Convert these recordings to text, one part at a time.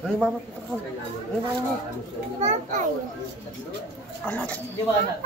Ay, mama, puto. Ay, mama. Patay. Di ba anak?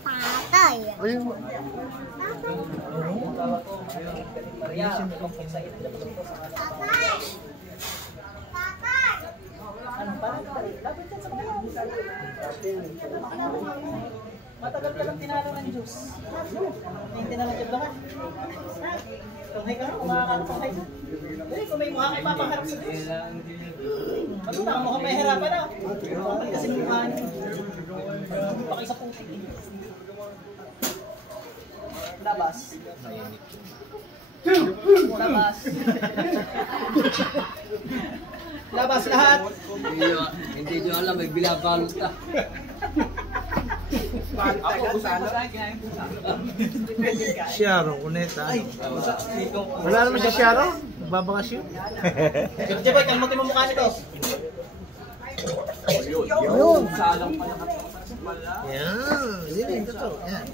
Patay. Ay, Maria, sa ito na po sa Patay. Patay. ano pa? Lapit yan sa mga matagal ka lang tinalo ng Diyos. Hindi na lang yung lakas. Tunghay ka na, kung makakatunghay ka. Kung may mukha kayo mapakarap sa Diyos. Ano na, mukhang may harapan na. Kapag kasi mukha niyo. Hindi pa kayo sa putik. Labas. Labas. Labas lahat. Hindi nyo alam, may binabalot ka. Sharon, kuneta. Wala naman si Sharon. Nagbabakasyon. Jeboy, kalmutin mo mukha nito. Yun. Yan. Yan, ito. Yan.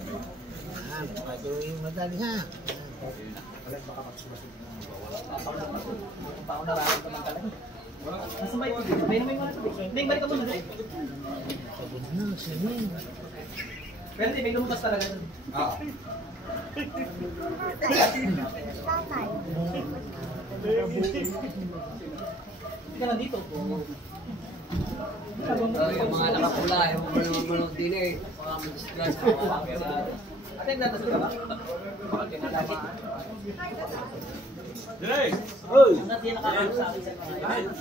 Ito yung madali ha. Paano nararamdaman ka lang? Nasa may tubig. May naman muna tubig. Hindi, balik ka muna. Sabon na, sinin. Pero hindi, may lumabas talaga. Patay. Hindi ka nandito. Yung mga nakapula, yung mga manong din eh. Mga mag-stress. Ate, nagdadas ka ba? Bakit kinalagi? Dilay! Hanggang di nakakalo sa akin sa mga yun.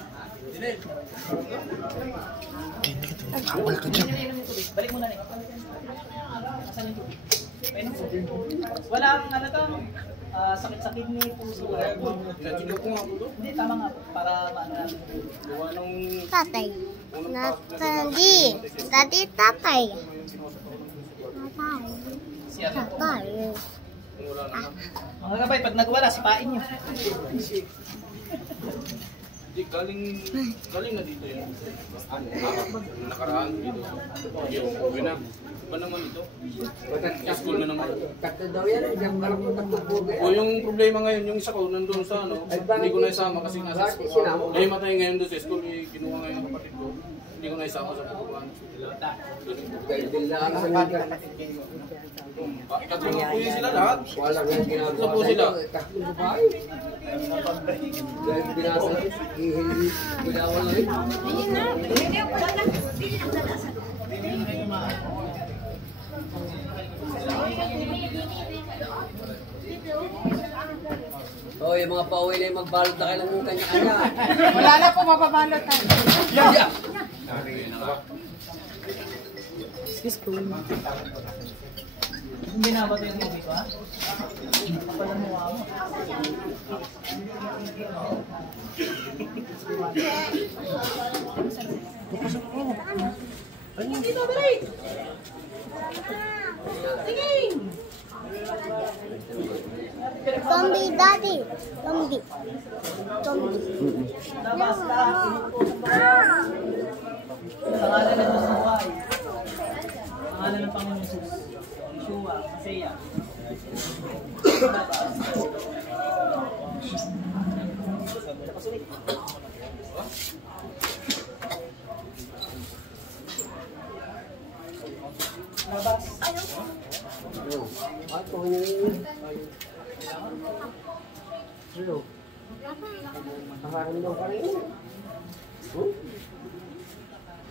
Awal ka dyan. Balik muna rin. Asan yung tubig? Pwede mo. Walang ano to, sakit-sakit ni puso. Hindi, tama nga po. Para maano. Tatay. Natandi. Tadi tatay. Tatay. Tatay. Mga kabay, pag nagwala, sipain nyo. Hindi, galing na dito yun. Nakaraan dito. Yung uwi na. Ba naman ito? School na naman. Kata daw yan, hindi ako alam kung tatapog O yung problema ngayon, yung isa ko nandun sa ano, hindi ko na isama kasi nasa school. Ay matay ngayon doon sa school, kinuha ngayon ng kapatid ko. Hindi ko na isama sa pupuan. dahil bilaan sa mga Tatlong po yun sila lahat. wala nga ginagawa. Ito po sila. Tatlong babae. Dahil binasa, ihili, binawan na rin. Oh, yung mga pauwi na yung magbalot na kayo ng kanya-kanya. Wala na po mapabalot tayo. Yeah! Kung binabato yung tubig ko, ha? Kapala mo ako. Dito, dali! Tingin! Zombie daddy. Zombie. Zombie. Labas lahat. Pangalan ng Diyos buhay. Pangalan ng Panginoon Jesus. Yeshua, Masaya. Labas. Labas ulit. Labas. Ako yung... Ano? Nakaramdaman ka rin.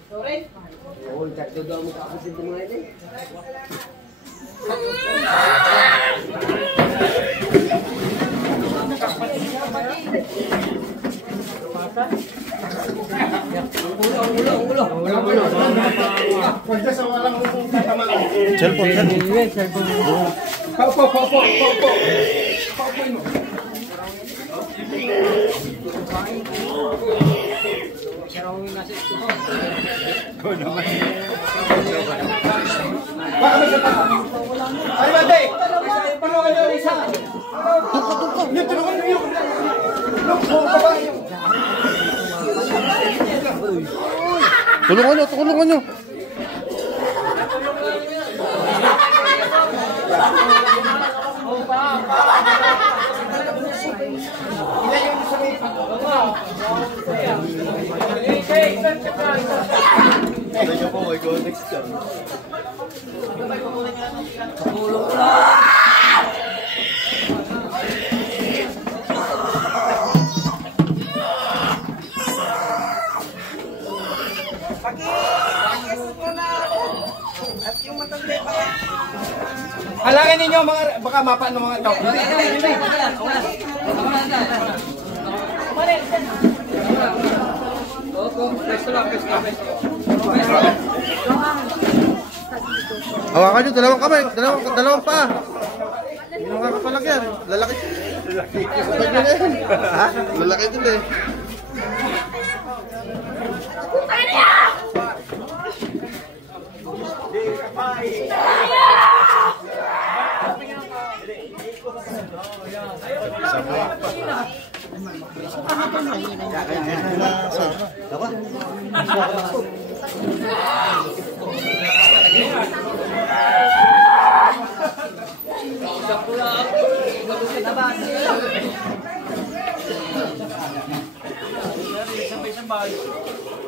Sorry. Oo, tatlo daw mo kakasin ng mga ito. Ulo. Pwede sa walang tatamaan. Cellphone. Paupo. Ay, bante! Tulungan niyo, Lisa! Tulungan niyo! Tulungan nyo. Halangin ninyo mga baka mapa ng mga tao. Hawakan nyo, dalawang kamay, dalawang paa. Hindi mo kakapalagyan. Lalaki. Ha? Lalaki din eh.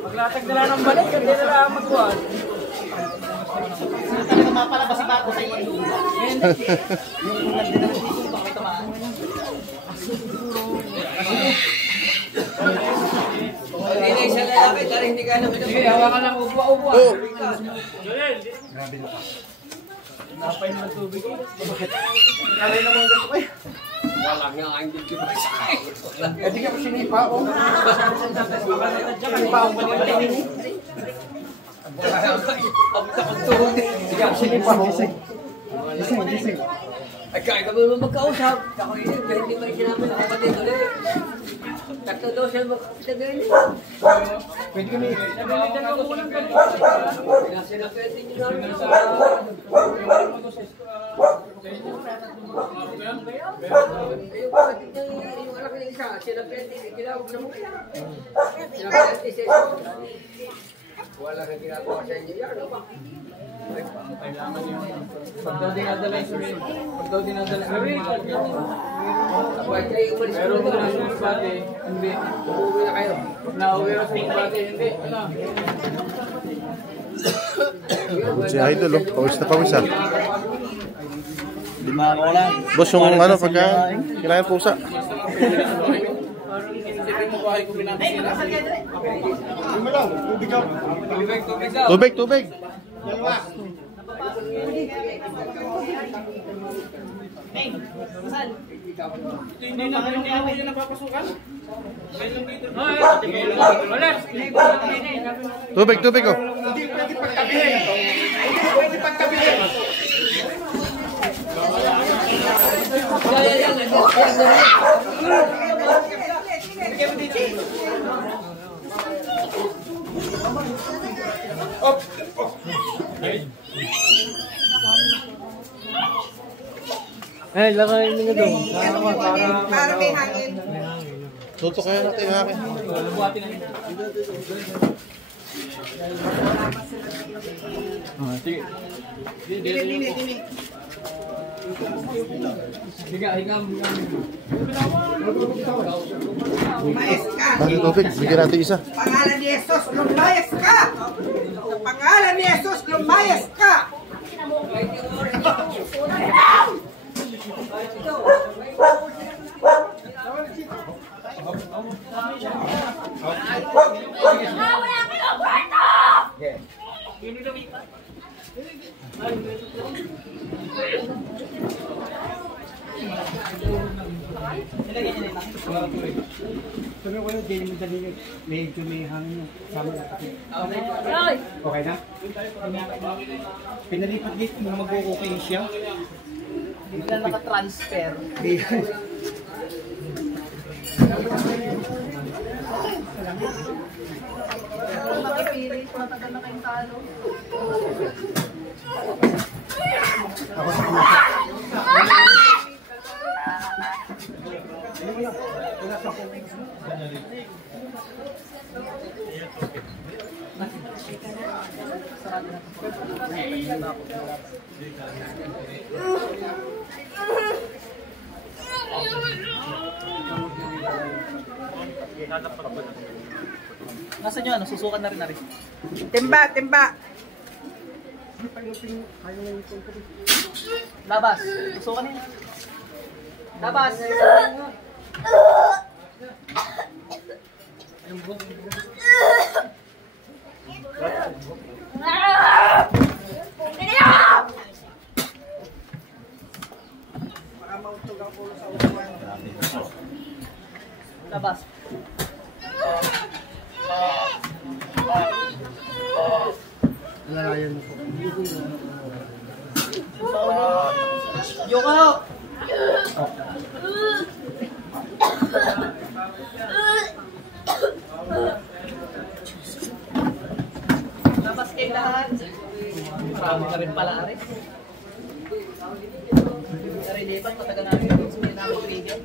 Maglatag nila ng balik, hindi nila magkuhan. Talaga mapalabas si Bato sa iyo. Yung nandito na dito, bakit tamaan? Hindi siya lalaki, dahil hindi ka naman. Sige, hawakan lang upo. Grabe na pa. Napay naman tubig. Kaya naman ganito kayo. Wala nga ang hindi ba sa kayo. Hindi ka pa sinipa ako. Sinipa ako ba nila tingin? Sige, sinipa ako. Gising. Ay, kaya ka ba magkausap? Ako yun, hindi pa rin sinabi na kapatid ulit. Takto daw siya magkakitagal. Pwede kami. Nabilitan ko unang galing. Sinasinapwede niyo na rin. Yung kapatid niya, yung anak niya isa, sinapwede, kinawag na mo kaya. Sinapwede siya. Wala kang ginagawa sa inyo yan, ano ba? Kailangan yung pag daw dinadala yung surin. Pag daw dinadala yung surin. Pero kung nasa bate, hindi. Uuwi na kayo. Nauwi na sa bate, hindi. Si Idol, oh. Pawis na pawis, ah. Lima ko lang. Boss, yung ano, pagka kailangan pusa. Parang inisipin mo bahay ko pinapasira. Tubig. Hindi na ako yung napapasukan. Tubig, oh. Hindi pwede pagkabihin. Hindi pwede pagkabihin. Eh, lakayin nyo doon. Para may hangin. Tutok kaya natin yung akin. Sige. Dini. Hingam. Lumayas ka. Bakit tubig? Bigyan natin isa. Pangalan ni Jesus, lumayas ka. Pangalan ni Jesus, lumayas ka. Sabi ko yun, hindi mo dali medyo may hangin yung sama na kasi. Okay na? Pinalipat dito, mga mag-okay siya. Hindi na naka-transfer. Makipilit, matagal na kayong talo. Ako sa kumasa. Nasaan nyo ano? Susukan na rin na rin. Timba, timba. Labas. Susukan nyo. Labas. Labas. Alalayan mo po. Yoko! Labas kayo lahat. Marami ka rin pala, Aris. Karilipan, matagal namin yung sulit namin trigger.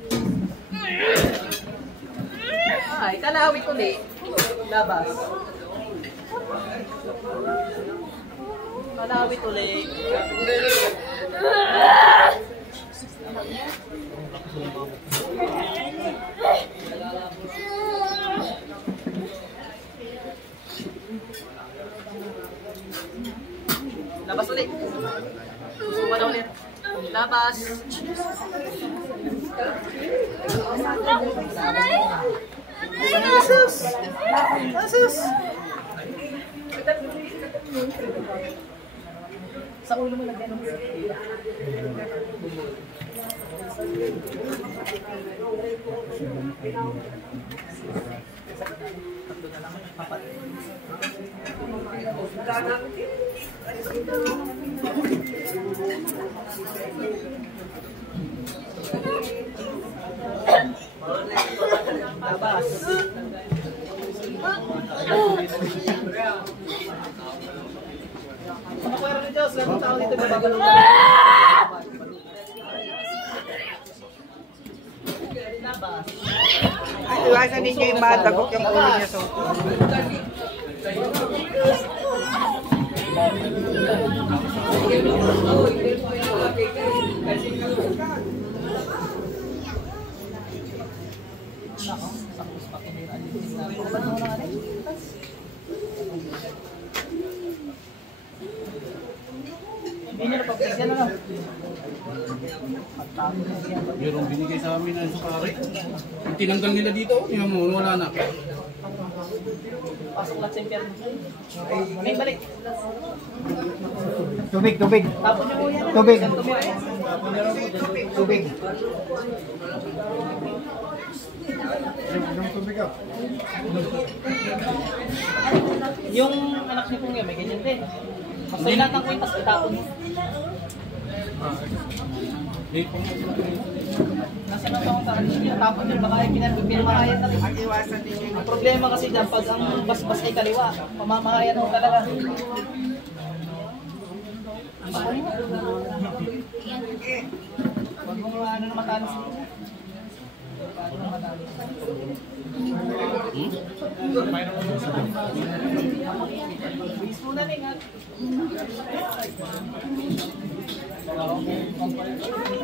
Ay, kalawit ulit. Labas. Kalawit ulit. Labas ulit. Susuka na ulit. Labas. Asus! Asus! Sa ulo mo lagyan ng labas. Sa makwera ni Diyos, lahat ng tao dito nababalong na. Labas. Ay, iwasan ninyo yung madagok yung ulo niya sa Hindi nyo napapagyan na lang. Meron binigay sa amin na sukari. Yung tinanggal nila dito, tingnan mo, wala na. Pasok lahat sa impyerno. May balik. Tubig, tubig. Tapon nyo mo yan. Tubig. Tubig. Yung anak niyo po ngayon, may ganyan din. Basta yung lahat ng kwintas, itapon mo. Nasa na ako sa kanila, tapon nyo, baka yung pinamahayan na rin. Ang iwasan ninyo yung Ang problema kasi dyan, pag ang basbas ay kaliwa, pamamahayan mo talaga. Huwag mo ano na matalis mo. Ano na matalis. Bilis muna rin ha.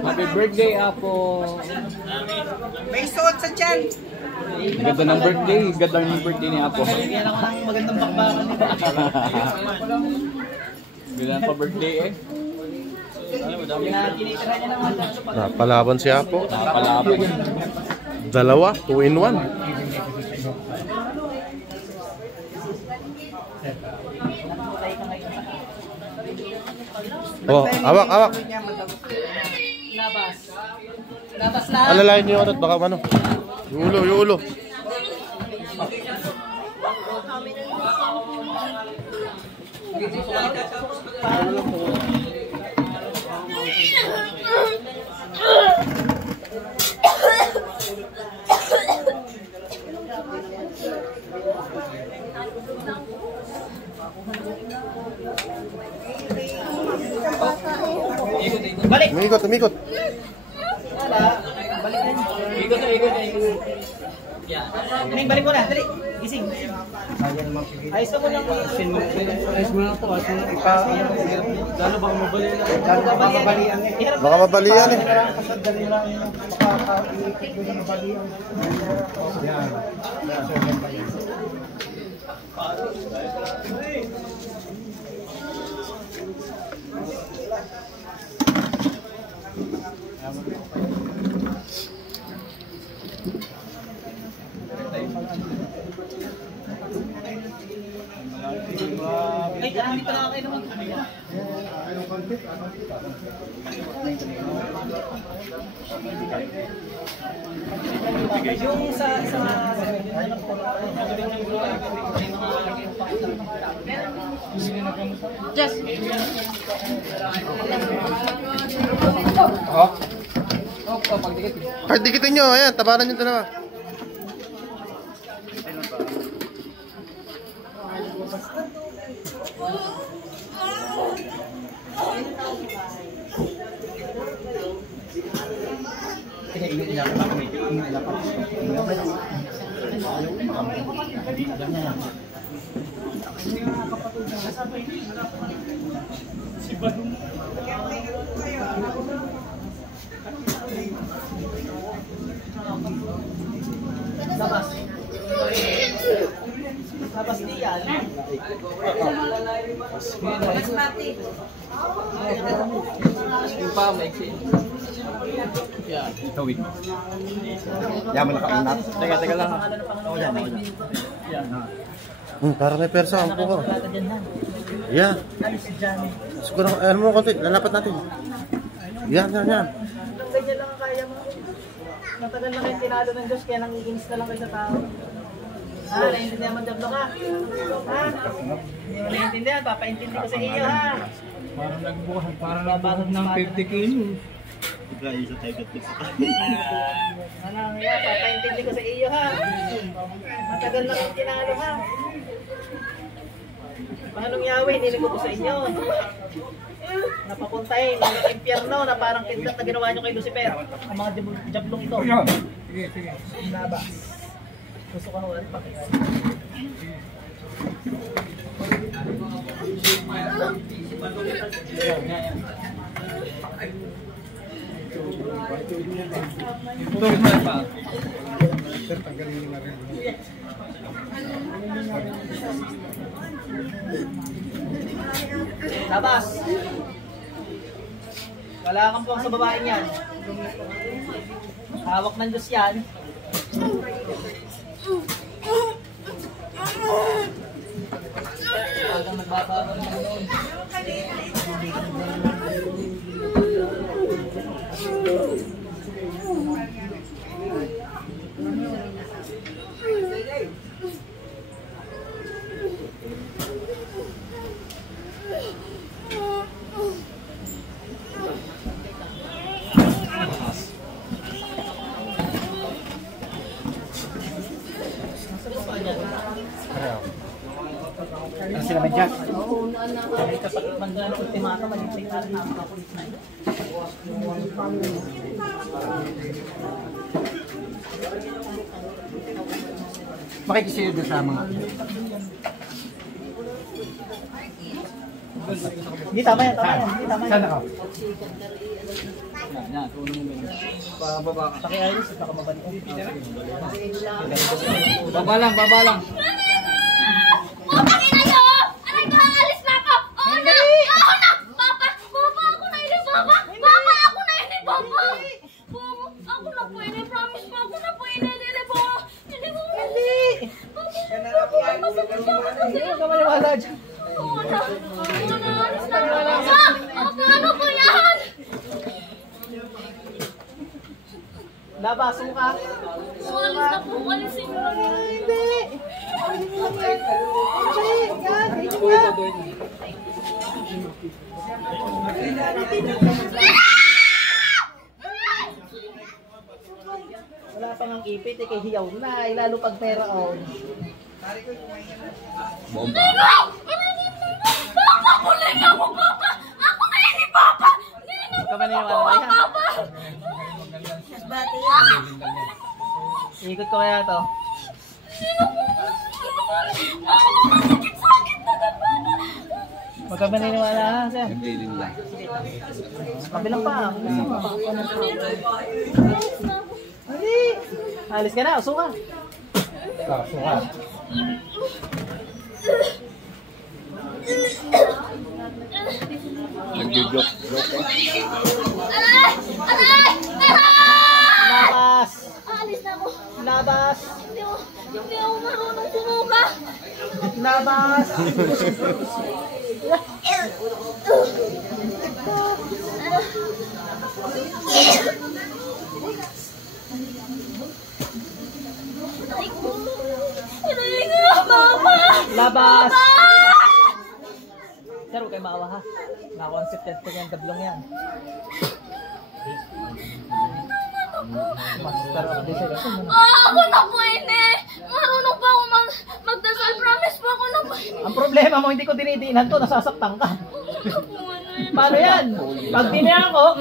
Happy birthday, Apo! may suot sa tiyan. Ganda ng birthday. Ganda ng birthday ni Apo. Yan ako ng magandang bakbakan nito. Ganda pa birthday eh. Tinitira niya naman dyan sa pag- Napalaban si Apo. Napalaban. Dalawa, 2-in-1. Oh, awak, awak. Labas. Labas lahat. Alalayan niyo ulit, baka ano. Yung ulo, yung ulo. Balik! Umikot, umikot. Wala. Balik na yun. Ikot na, ikot na, ikot. Neng, balik mo na. Dali. Gising. Ayos ka mo lang. Ayos mo lang ito. Lalo baka mabalian na. Baka mabalian. Baka mabalian eh. Kasadali lang yung makaka-iikot doon sa mabalian. Yan. Ay, hindi pala kayo naman. Yung sa Just Kahit dikitin nyo, ayan, tabanan nyo dalawa. labas. Labas niyan. Labas natin. Yung pa, may exchange. Yeah. Tawid. Yaman nakainat. Teka lang. Ako dyan, ako dyan. Parang may persa ang buko. Yeah. Siguro, ano mo konti, lalapat natin. Yan. Ganyan lang ang kaya mo. Matagal na kayo tinalo ng Diyos, kaya nangiinis na lang kayo sa tao. Ha? Naiintindihan mo, Diablo ka? Ha? Hindi mo naiintindihan, papaintindi ko sa iyo, ha? Parang nagbukas, parang nagbukas ng 50 kilos. Ano nga, papaintindi ko sa iyo, ha? Matagal na kayo tinalo, ha? Paanong Yahweh, niligo ko sa inyo. Napapuntay, mga impyerno na parang kidlat na ginawa nyo kay Lucifer. Ang mga jablong ito. Sige. Labas. Gusto ko nung pakita. Labas. Wala kang puwang sa babaeng yan. Hawak ng Diyos yan. Talagang nagbabago ng noon. Ano sila may jack? Ay, kapag mandala ng ultimato, maligtay na rin ang kapulis na ito. Makikisiyo doon sa mga. Hindi tama yan. Hindi tama yan. Saan ako? Yan, tulong mo ba? Pababa ka. Pakiayos, baka mabalik. Baba lang. Pupakina nyo! Aray ko, alis na ako! Oo na! Papa, ako na ini, Papa! Papa, ako na ini, Papa! Ako na po ini, promise mo, ako na po ini, Papa! Hindi mo, hindi! Papa, masakit siya ako Hindi ka maniwala dyan. Oo na, alis na ako! Papa, ano po yan? Labas, suka. Alis na po, alisin mo lang yan. Hindi. Wala pang ang ipit, kay hiyaw na, lalo pag pera on. Bomba. Papa, kuling ako, Papa! Ako na yun ni Papa! Giling ako, Ka ba niniwala kaya? Papa! Ikot ko kaya to. Sakit na Papa! Huwag ka ba niniwala ha, sir? Feeling lang. Kabilang pa. Hindi. Alis ka na, uso ka. Uso ka. Nag-joke. Aray! Aray! Aray! Labas! Alis na ako. Labas! Hindi ako marunong sumuka. Labas! Aray ko. Aray ko, Papa! Labas! Papa! Sir, huwag kayo maawa ha. Naka-concepted ko yan, dablong yan. Master of Deception. Ako na po ini. Marunong pa ako magdasal. Promise po ako na po ini. Ang problema mo, hindi ko dinidiinan to, nasasaktan ka. Paano yan? Pag dinihan ko,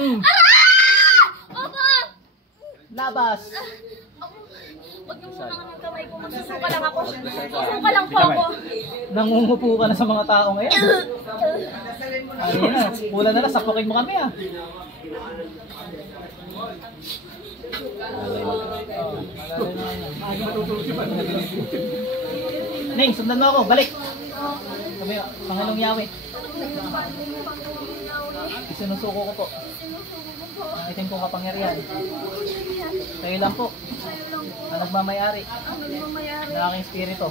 Papa! labas. Huwag niyo muna ng kamay ko. Magsusuka lang ako. Magsusuka lang po ako. Nangungupo ka na sa mga tao ngayon. Ano yan? Wala na lang, sapukin mo kami ah. Ning, sundan mo ako, balik. Sabi, Panginoong Yahweh. Isinusuko ko po. Ang itim kong kapangyarihan. Kayo lang po. Ang nagmamayari. Ng aking spirito.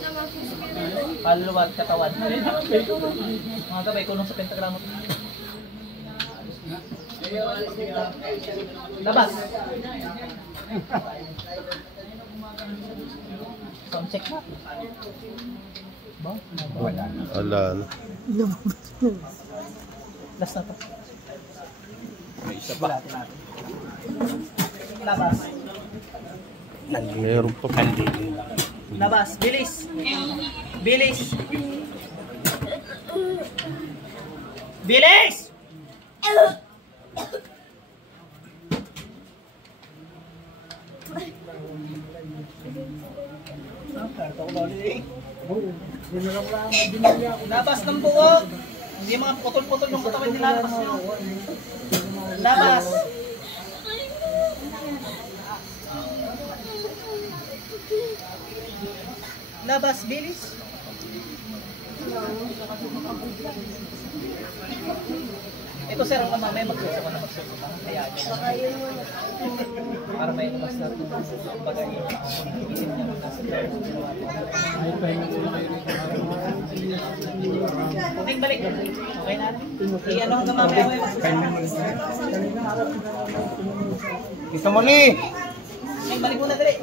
Kaluluwa at katawan. Mga gabay, kulong sa pentagramo. Labas! Sound check na. Ba? Wala na. Last na to. May isa pa. Labas. Meron pa. Labas. Bilis. Bilis. Bilis! Labas ng buhok. Hindi mga putol-putol yung katawan nila. Labas. Labas, bilis. Ito sir, ang mamaya magsusuka na magsusuka. Kaya para may mas na bagay yung iisip niya na nasa okay, balik. Okay na. I-ano hanggang mamaya may magsusuka. Kita mo ni! Ay, balik muna dali.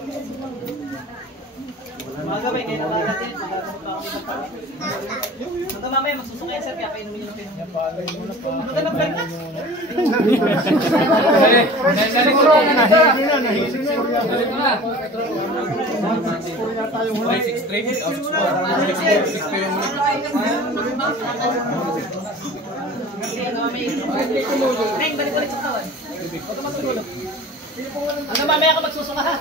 Mga gabay, kaya naman natin. Hanggang mamaya magsusuka yan sir, kaya painumin nyo ng pinong. Ano ka na vlog na? Neng, balik ulit sa katawan. Huwag ka matulog. Hanggang mamaya ka magsusuka ha.